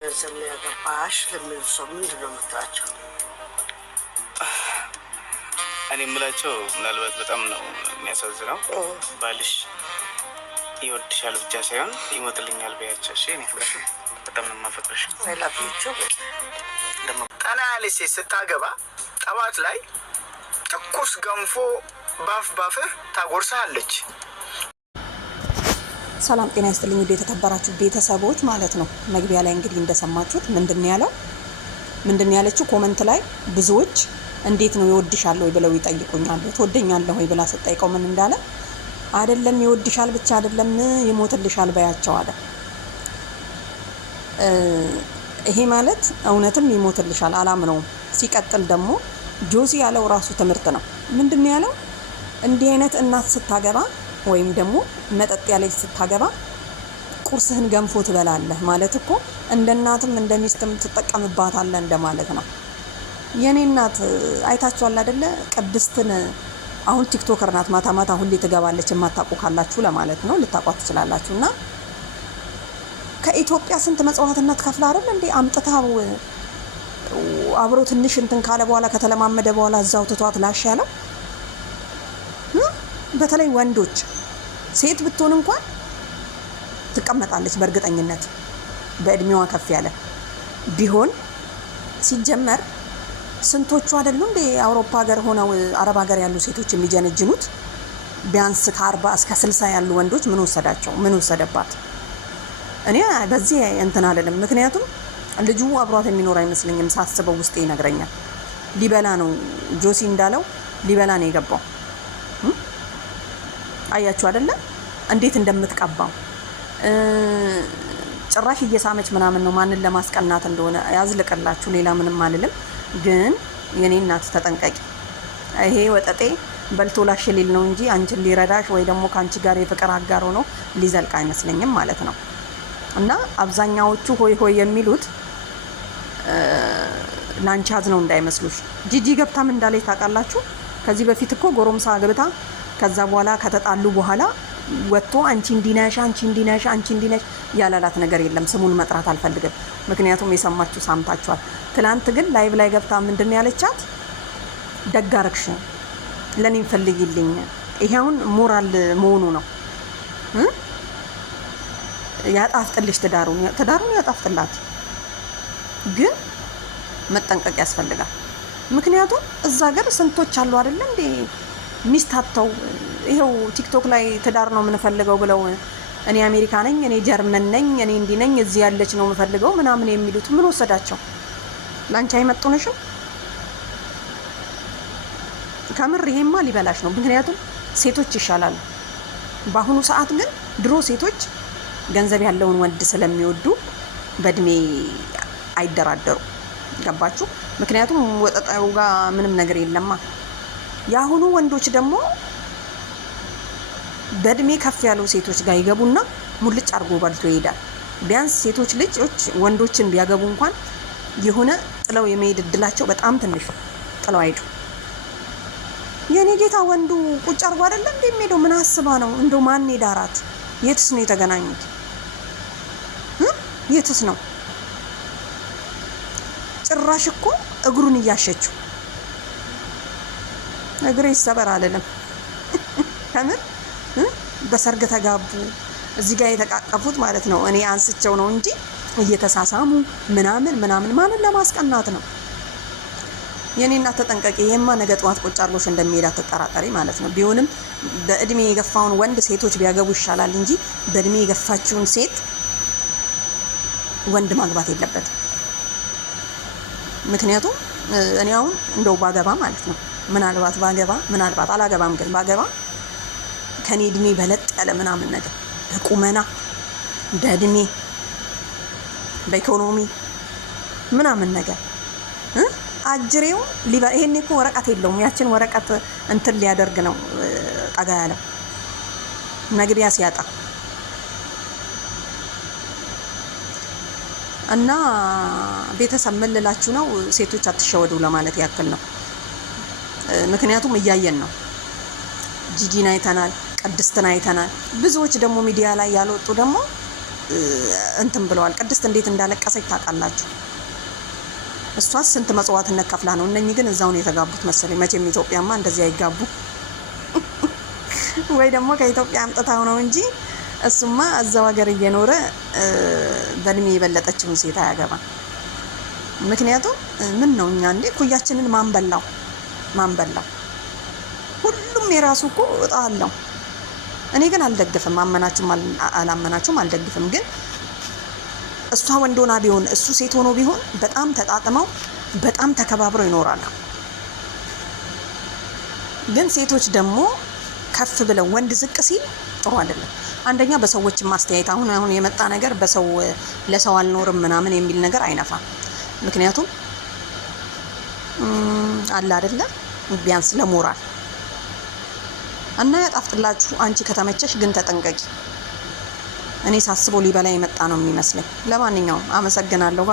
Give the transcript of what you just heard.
ያገባሽ ለምን ሰው ምንድን ነው የምትላቸው? እኔ የምላቸው ምናልባት በጣም ነው የሚያሳዝነው። ባልሽ ይወድሻል ብቻ ሳይሆን ይሞትልኛል በያቸው። እሺ እኔ ፍቅር በጣም ነው የማፈቅርሽ። ላፊቸው ጠና ያለች ሴት ስታገባ ጠዋት ላይ ትኩስ ገንፎ ባፍህ ታጎርሳለች። ሰላም ጤና ይስጥልኝ ውድ የተከበራችሁ ቤተሰቦች ማለት ነው። መግቢያ ላይ እንግዲህ እንደሰማችሁት ምንድን ያለችው ኮመንት ላይ ብዙዎች እንዴት ነው ይወድሻል ወይ ብለው ይጠይቁኛል። ትወደኛለህ ወይ ብላ ስጠይቀው ምን እንዳለ አይደለም ይወድሻል ብቻ አይደለም ይሞትልሻል በያቸው አለ። ይሄ ማለት እውነትም ይሞትልሻል አላምነውም። ሲቀጥል ደግሞ ጆሲ ያለው ራሱ ትምህርት ነው። ምንድን ያለው እንዲህ አይነት እናት ስታገባ ወይም ደግሞ መጠጥ ያለች ስታገባ ቁርስህን ገንፎ ትበላለህ ማለት እኮ እንደ እናትም እንደ ሚስትም ትጠቀምባታለህ እንደማለት ነው። የኔ እናት አይታችኋል አይደለ? ቅድስትን አሁን ቲክቶከር ናት። ማታ ማታ ሁሌ ትገባለች። የማታውቁ ካላችሁ ለማለት ነው፣ ልታውቋት ትችላላችሁ። እና ከኢትዮጵያ ስንት መጽዋዕትነት ከፍላ አይደል እንዴ አምጥታው አብሮ ትንሽ እንትን ካለ በኋላ ከተለማመደ በኋላ እዛው ትቷት ላሽ ያለው። በተለይ ወንዶች ሴት ብትሆን እንኳን ትቀመጣለች በእርግጠኝነት በእድሜዋ ከፍ ያለ ቢሆን። ሲጀመር ስንቶቹ አይደሉ እንዴ አውሮፓ ሀገር ሆነው አረብ ሀገር ያሉ ሴቶች የሚጀነጅኑት? ቢያንስ ከ40 እስከ 60 ያሉ ወንዶች ምን ወሰዳቸው? ምን ወሰደባት? እኔ በዚህ እንትን አይደለም። ምክንያቱም ልጁ አብሯት የሚኖር አይመስለኝም ሳስበው፣ ውስጤ ይነግረኛል። ሊበላ ነው ጆሲ እንዳለው ሊበላ ነው የገባው። አያችሁ አይደለ እንዴት እንደምትቀባው። ጭራሽ እየሳመች ምናምን ነው ማንን ለማስቀናት እንደሆነ ያዝልቅላችሁ። ሌላ ምንም አልልም። ግን የኔ እናት ተጠንቀቂ። ይሄ ወጠጤ በልቶ ላሽሊል ነው እንጂ አንቺን ሊረዳሽ ወይ ደግሞ ካንቺ ጋር የፍቅር አጋር ሆኖ ሊዘልቅ አይመስለኝም ማለት ነው። እና አብዛኛዎቹ ሆይ ሆይ የሚሉት ላንቺ አዝነው እንዳይመስሉሽ። ጂጂ ገብታም እንዳለች ታውቃላችሁ። ከዚህ በፊት እኮ ጎረምሳ ገብታ ከዛ በኋላ ከተጣሉ በኋላ ወጥቶ አንቺ እንዲነሽ ያላላት ነገር የለም። ስሙን መጥራት አልፈልግም፣ ምክንያቱም የሰማችሁ ሳምታችኋል። ትላንት ግን ላይቭ ላይ ገብታ ምንድን ያለቻት? ደጋረክሽ ለኔ ፈልጊልኝ። ይሄውን ሞራል መሆኑ ነው። ያጣፍጥልሽ ትዳሩን ያጣፍጥላት፣ ግን መጠንቀቅ ያስፈልጋል። ምክንያቱም እዛ ሀገር ስንቶች አሉ አይደል እንዴ ሚስት አጥተው ይሄው ቲክቶክ ላይ ትዳር ነው የምንፈልገው ብለው እኔ አሜሪካ ነኝ፣ እኔ ጀርመን ነኝ፣ እኔ እንዲህ ነኝ፣ እዚህ ያለች ነው የምፈልገው ምናምን የሚሉት ምን ወሰዳቸው? ላንቺ አይመጡንሽም? ከምር ይሄማ ሊበላሽ ነው። ምክንያቱም ሴቶች ይሻላሉ በአሁኑ ሰዓት። ግን ድሮ ሴቶች ገንዘብ ያለውን ወንድ ስለሚወዱ በእድሜ አይደራደሩ። ገባችሁ? ምክንያቱም ወጠጣው ጋር ምንም ነገር የለማ። የአሁኑ ወንዶች ደግሞ በእድሜ ከፍ ያሉ ሴቶች ጋር ይገቡና ሙልጭ አድርጎ በልቶ ይሄዳል። ቢያንስ ሴቶች ልጆች ወንዶችን ቢያገቡ እንኳን የሆነ ጥለው የመሄድ እድላቸው በጣም ትንሽ፣ ጥለው አይዱ። የኔ ጌታ ወንዱ ቁጭ አድርጎ አይደለም እንደሚሄደው። ምን አስባ ነው እንደው? ማን ዳራት? የትስ ነው የተገናኙት? የትስ ነው? ጭራሽ እኮ እግሩን እያሸችው። እግሬ ይሰበር አልልም። ከምር በሰርግ ተጋቡ። እዚህ ጋር የተቃቀፉት ማለት ነው። እኔ አንስቸው ነው እንጂ እየተሳሳሙ ምናምን ማንን ለማስቀናት ነው? የኔ እናት ተጠንቀቂ። ይሄማ ነገ ጠዋት ቁጭ አድርጎሽ እንደሚሄድ አትጠራጠሪ ማለት ነው። ቢሆንም በእድሜ የገፋውን ወንድ ሴቶች ቢያገቡ ይሻላል እንጂ በእድሜ የገፋችውን ሴት ወንድ ማግባት የለበትም። ምክንያቱም እኔ አሁን እንደው ባገባ ማለት ነው ምናልባት አላገባም፣ ግን ባገባ ከኔ እድሜ በለጥ ያለ ምናምን ነገር በቁመና በእድሜ በኢኮኖሚ ምናምን ነገር አጅሬው ይሄኔ እኮ ወረቀት የለውም። ያችን ወረቀት እንትን ሊያደርግ ነው ጠጋ ያለው መግቢያ ሲያጣ። እና ቤተሰብ ምን ልላችሁ ነው? ሴቶች አትሸወዱ ለማለት ያክል ነው። ምክንያቱም እያየን ነው። ጂጂን አይተናል፣ ቅድስትን አይተናል። ብዙዎች ደግሞ ሚዲያ ላይ ያልወጡ ደግሞ እንትን ብለዋል። ቅድስት እንዴት እንዳለቀሰች ታውቃላችሁ? እሷስ ስንት መጽዋዕትነት ከፍላ ነው። እነኚህ ግን እዛው ነው የተጋቡት መሰለኝ። መቼም ኢትዮጵያማ እንደዚህ አይጋቡ ወይ ደግሞ ከኢትዮጵያ አምጥታው ነው እንጂ እሱማ እዛው ሀገር እየኖረ በእድሜ የበለጠችውን ሴት አያገባም። ምክንያቱም ምን ነው እኛ እንዴ ኩያችንን ማንበላው ሁሉም የራሱ እኮ እጣ አለው። እኔ ግን አልደግፍም። አመናችሁም አላመናችሁም አልደግፍም። ግን እሷ ወንድ ሆና ቢሆን እሱ ሴት ሆኖ ቢሆን በጣም ተጣጥመው በጣም ተከባብረው ይኖራሉ። ግን ሴቶች ደግሞ ከፍ ብለው ወንድ ዝቅ ሲል ጥሩ አይደለም። አንደኛ በሰዎች ማስተያየት አሁን የመጣ ነገር በሰው ለሰው አልኖርም ምናምን የሚል ነገር አይነፋም። ምክንያቱም አለ አይደለ ቢያንስ ለሞራል እና ያጣፍጥላችሁ። አንቺ ከተመቸሽ ግን ተጠንቀቂ። እኔ ሳስበው ሊበላ የመጣ ነው የሚመስለኝ። ለማንኛውም አመሰግናለሁ።